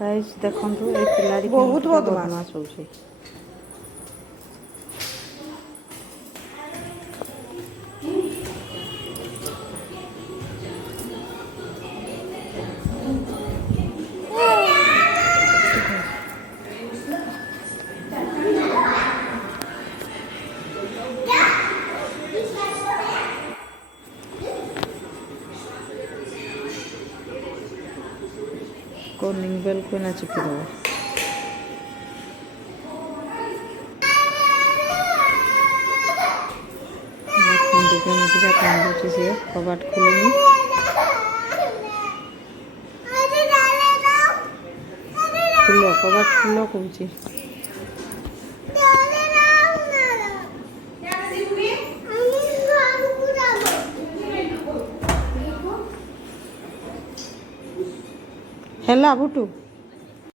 Guys देखंतु ए पिलाडी बहुत केमितिका बदमाश। बदमाश होउछे। कॉलिंग बेल को ना चिपी दो। देखंतु केमितिका कांदुची से कबाट खुलुनी। खुलो कबाट खुलो कहूची। ହେଲା ବୁଟୁ।